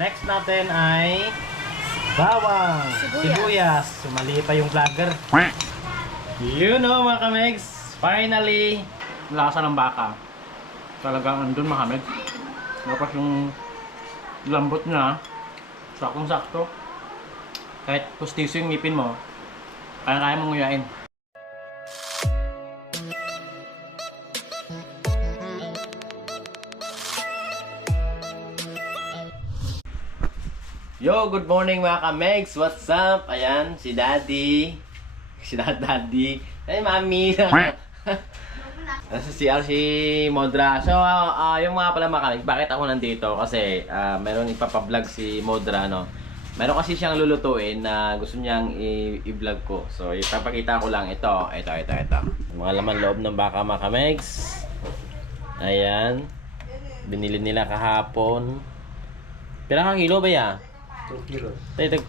next natin ay bawang, sibuyas. Sumali pa yung vlogger. You know mga kamegs, finally, lasa ng baka. Talagang andun mga kamegs. Tapos yung lambot niya, saktong-sakto. Kahit pustiso yung ngipin mo, kaya mong nguyain. Yo, good morning mga kamegs! What's up? Ayan, si Daddy. Si Daddy. Ay, Mami. Nasa CR si Modra. So, yung mga pala mga kamegs, bakit ako nandito? Kasi meron ipapablog si Modra, no? Meron kasi siyang lulutuin na gusto niyang i-vlog ko. So, ipapakita ko lang ito. Mga laman loob ng baka mga kamegs. Ayan. Binili nila kahapon. Pirang kilo ba yan? 2 kilos.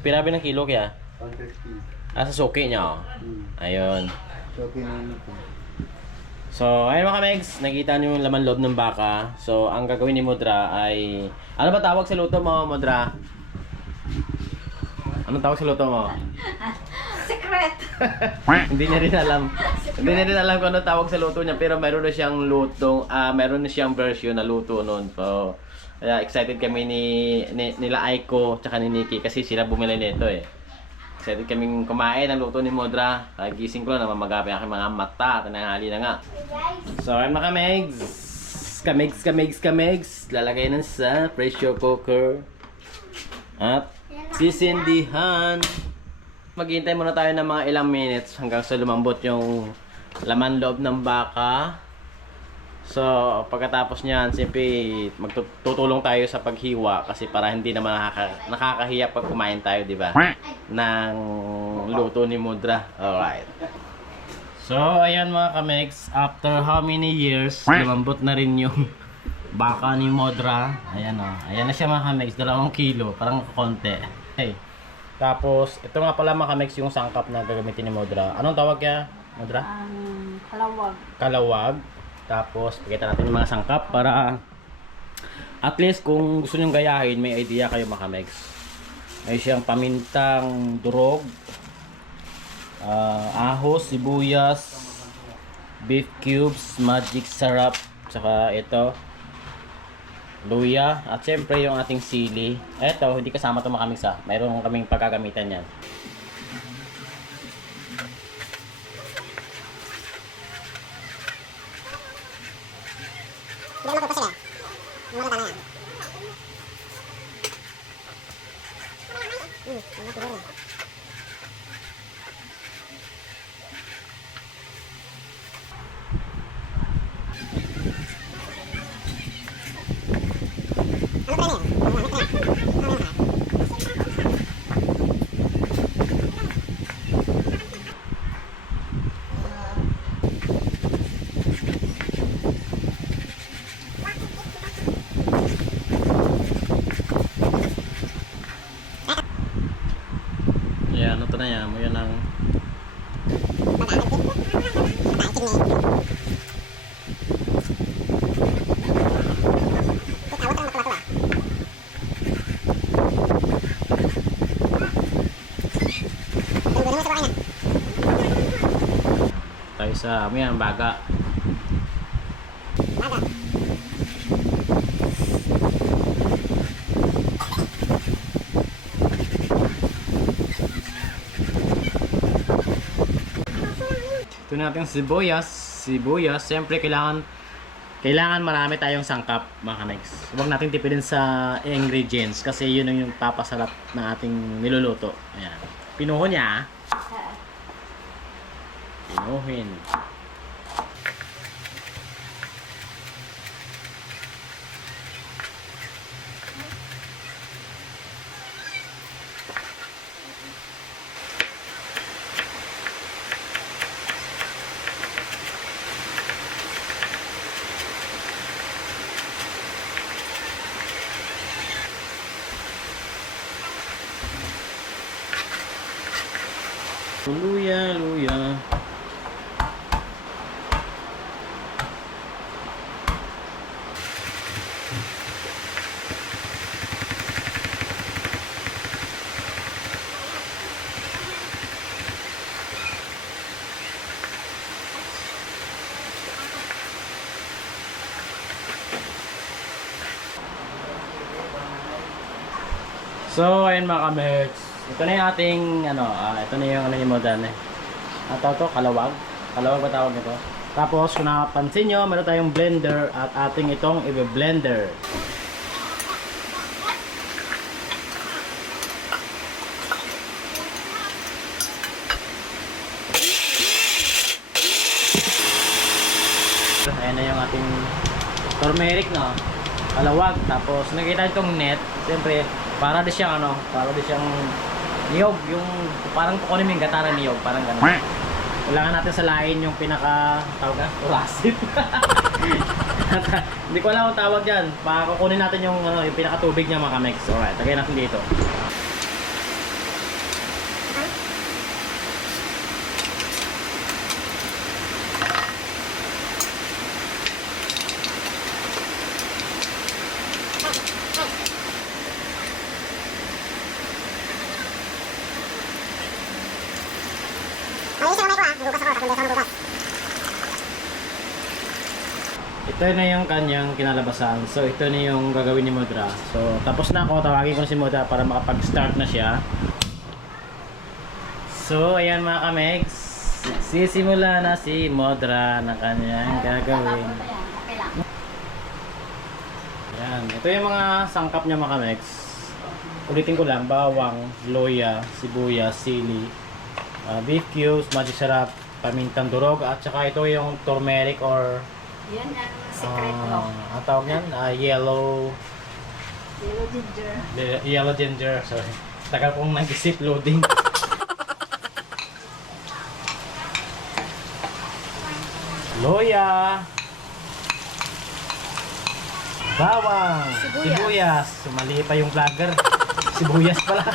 Pirabi ng kilo kaya? 150. Sa suki niya, oh. Ayun. Suki na ano po. So, ayun mga kamegs, nakita niyo yung laman loob ng baka. So, ang gagawin ni Modra ay... Ano ba tawag sa luto mo, Modra? Anong tawag sa luto mo? Secret! Hindi niya rin alam. Hindi niya rin alam kung ano tawag sa luto niya. Pero meron na siyang luto, meron na siyang version na luto nun. So, kaya excited kami nila Aiko tsaka ni Nikki kasi sila bumili nito eh. Excited kaming kumain ng luto ni Modra. Gising ko na mamagapi ang aking mga mata. Tananghali na nga. So, ayun mga kamegs. Lalagay na sa pressure cooker. At sisindihan. Maghihintay muna tayo ng mga ilang minutes hanggang sa lumambot yung laman loob ng baka. So, pagkatapos niyan, siyempre magtutulong tayo sa paghiwa kasi para hindi naman nakakahiya pag kumain tayo, di ba? Ng luto ni Modra. Alright. So, ayan mga kamegs, after how many years, lumambot na rin yung baka ni Modra. Ayan o. Ayan na siya mga kamegs, 2 kilo, parang konti. Hey. Tapos, ito nga pala mga kamegs yung sangkap na gagamitin ni Modra. Anong tawag kaya, Modra? Kalawag. Kalawag. Tapos, pakita natin yung mga sangkap para at least kung gusto nyong gayahin, may idea kayo mga kamegs. May siyang pamintang durog, ahos, sibuyas, beef cubes, magic syrup, tsaka ito, luya, at syempre yung ating sili. Ito, hindi kasama ito mga kamegs ha. Mayroon kaming pagkagamitan yan. Ayan, ito na yan. Yan ang... tayo sa amoy ang baga. Ito natin sibuyas. Siyempre kailangan marami tayong sangkap mga kamegs. Huwag natin tipidin sa ingredients kasi yun yung papasarap ng ating niluluto. Ayan. Pinuho niya. Pinuhin. Luya. So, ayun mga kamex. Ito na yung ating, ito na yung ni Modran eh. Ano to? Kalawag? Kalawag ba tawag nito? Tapos, kung nakapansin nyo, meron tayong blender at ating itong i-blender. Ayan na yung ating turmeric, no? Kalawag. Tapos, nakita itong net. Siyempre, para di siyang niyog. Yung parang kukunin yung gata ng niyog. Parang gano'n. Kailangan natin salain yung pinaka, tawag na? Urasit. Hindi ko alam kung tawag dyan. Kukunin natin yung pinaka tubig niya mga kamex. Alright, tagay natin dito. Ito na yung kanyang kinalabasan. So, ito na yung gagawin ni Modra. So, tapos na ako. Tawagin ko na si Modra para makapag-start na siya. So, ayan mga kamex. Sisimula na si Modra na kanyang gagawin. Okay lang. Ayan. Ito yung mga sangkap niya mga kamex. Ulitin ko lang. Bawang, loya, sibuyas, sili, beef cubes, magic sarap, pamintang durog, at saka ito yung turmeric or Yan ang sekreto. ang tawag yan? Yellow Ginger. yellow ginger. Sorry. Tagal kong nag-isip loading. Loya. Bawang. Sibuyas. Mali pa yung vlogger. Sibuyas pala.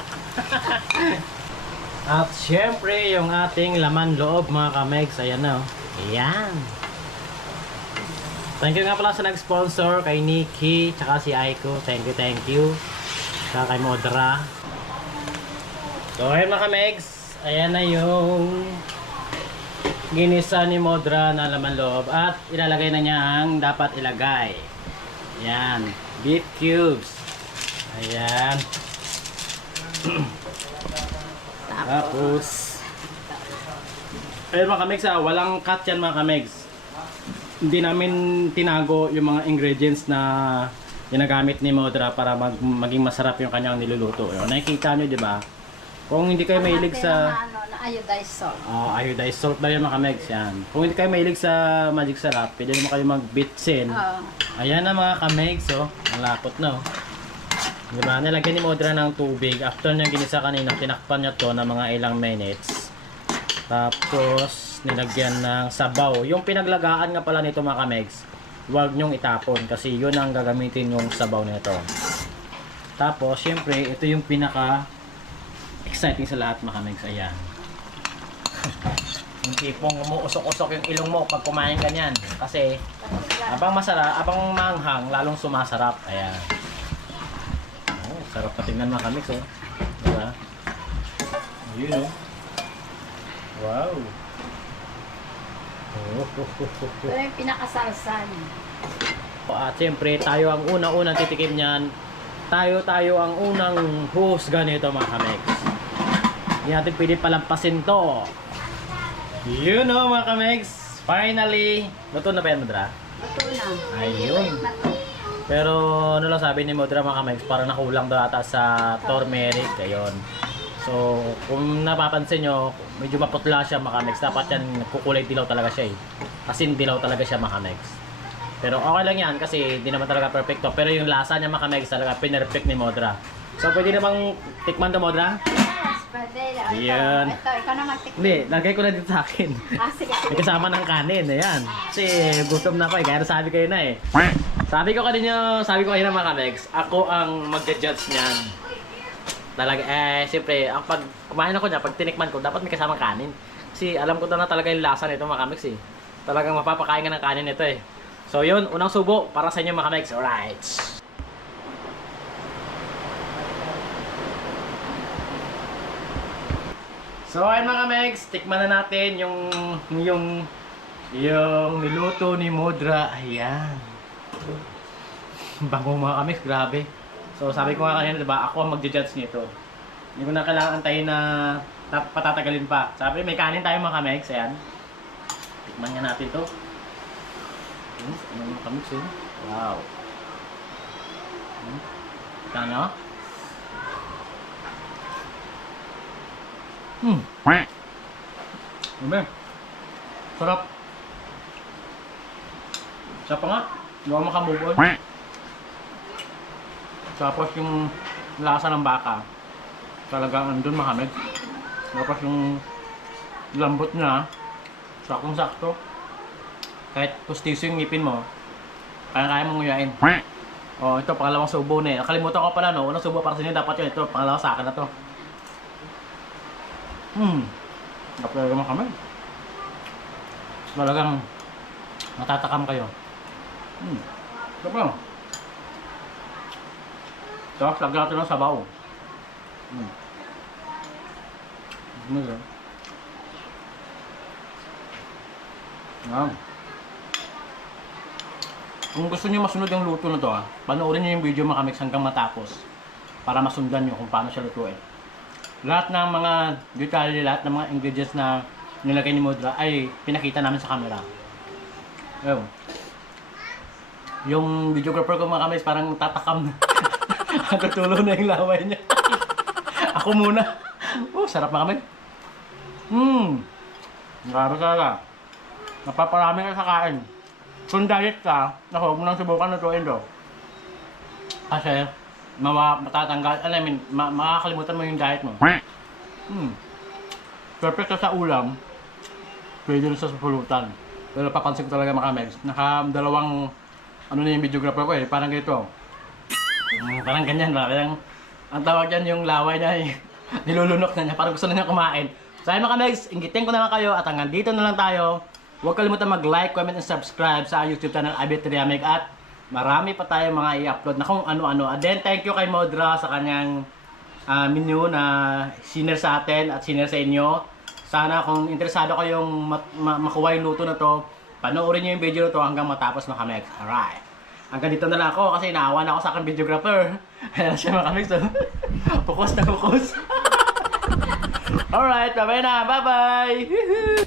At syempre yung ating laman loob mga kamegs. Ayan na. Ayan. Thank you nga pala sa nag-sponsor kay Nikki tsaka si Aiko. Thank you. Tsaka kay Modra. So ayun mga kamegs. Ayan na yung ginisa ni Modra na laman loob. At ilalagay na niya ang dapat ilagay. Ayan. Beef cubes. Ayan. Tapos ayun mga kamegs, walang cut yan mga kamegs. Hindi namin tinago yung mga ingredients na ginagamit ni Modra para maging masarap yung kanyang niluluto. Nakikita nyo, di ba? Kung hindi kayo mahilig sa na iodized salt. iodized salt daw yan mga kamegs. Yan. Kung hindi kayo mahilig sa magic sarap, pwede naman kayo mag-bitsin. Ayan na mga kamegs. Ang lapot na. Di ba? Nilagyan ni Modra ng tubig. After niyang ginisa kanina, tinakpan niya to na mga ilang minutes. Tapos nilagyan ng sabaw. Yung pinaglagaan nga pala nito mga kamegs, huwag nyong itapon kasi yun ang gagamitin yung sabaw nito. Tapos syempre ito yung pinaka exciting sa lahat mga kamegs. Ayan. Yung tipong umuusok-usok yung ilong mo pag kumain ganyan. Kasi abang masarap, abang manghang, lalong sumasarap. Ayan. Oh, sarap na tingnan mga kamegs. Diba? Ayun. Wow. Ito yung pinakasalsan. At siyempre, tayo ang unang-unang titikim niyan. Tayo ang unang husga nito mga kamegs. Hindi natin pwede palampasin to. You know mga kamegs, finally, luto na ba yan Modra? Ito na. Ayun. Pero ano lang sabi ni Modra mga kamegs, parang nakulang daw ata sa turmeric. Ayun. So, kung napapansin nyo, medyo maputla siya mga kamegs. Dapat yan, kukulay dilaw talaga siya eh. Asin dilaw talaga siya mga kamegs. Pero okay lang yan kasi di naman talaga perfecto. Pero yung lasa niya mga kamegs talaga pinerfect ni Modra. So, pwede namang tikman to Modra? Yes, pwede. Yan. Ito, ikaw na magtikman. Hindi, lagay ko na dito sa akin. Sige. May kasama ng kanin, ayan. Kasi gutom na ako eh, kaya sabi kayo na eh. Sabi ko kanina mga kamegs, ako ang magja-judge niyan. Talaga, siyempre, pag kumain ako niya, pag tinikman ko, dapat may kasamang kanin. Kasi alam ko na talaga yung lasa nito mga kamegs eh. Talagang mapapakain ka ng kanin nito eh. So yun, unang subo para sa inyo mga kamegs. Alright. So ayun mga kamegs, tikman na natin yung niluto ni Modra. Ayan. Bango mga kamegs, grabe. So sabi ko nga kanina, diba, ako ang magja-judge nito. Hindi ko na kailangan antayin na patatagalin pa. Sabi, may kanin tayo mga kamex, ayan. Tikman nga natin to. Ano mga kamex eh. Wow. Kita nyo? Diba? Sarap. Sarap pa nga. Hindi ako makamove on. Tapos yung lasa ng baka, talagang andun mahamig. Tapos yung lambot niya, saktong-sakto. Kahit pustiso yung ngipin mo, kaya mong nguyain. Oh, ito pangalawang subo na eh. Nakalimutan ko pala no, unang subo para sa inyo dapat yun. Ito, pangalawa sa akin na to. Dapat talaga makamig. Talagang matatakam kayo. Ito pa. Tapos lagyan natin ng sabaw. Ano yun? Kung gusto niyo masunod yung luto na to, panoorin niyo yung video mga kamex hanggang matapos para masundan niyo kung paano siya lutuin. Lahat ng mga detalye, lahat ng mga ingredients na nilagay ni Modra ay pinakita namin sa camera. Ayun. Yung videographer ko mga kamex parang tatakam na. Tutulo na yung laway niya. Ako muna. Sarap mga kamex. Grabe talaga. Napaparami ka sa kain. Kung diet ka, huwag mo nang subukan lutuin do. Kasi, matatanggal, makakalimutan mo yung diet mo. Perfect ka sa ulam, pwede rin sa pulutan. Pero papansin ko talaga mga kamex, dalawang, ano na yung videographer ko eh, parang ganito. Parang ganyan, parang, ang tawag dyan yung laway na nilulunok na niya, parang gusto na niya kumain. So ayun mga kamex, inggitin ko na lang kayo at hanggang dito na lang tayo. Huwag kalimutan mag-like, comment, and subscribe sa YouTube channel Abby Triamig at marami pa tayo mga i-upload na kung ano-ano. And then, thank you kay Modra sa kanyang menu na sinare sa atin at sinare sa inyo. Sana kung interesado kayong makuha yung luto na to, panoorin nyo yung video na to hanggang matapos mga kamex. Alright. Hanggang dito na lang ako kasi naawa na ako sa aking videographer. Ayan siya mga kamex. Focus na focus. Alright, bye-bye na. Bye-bye.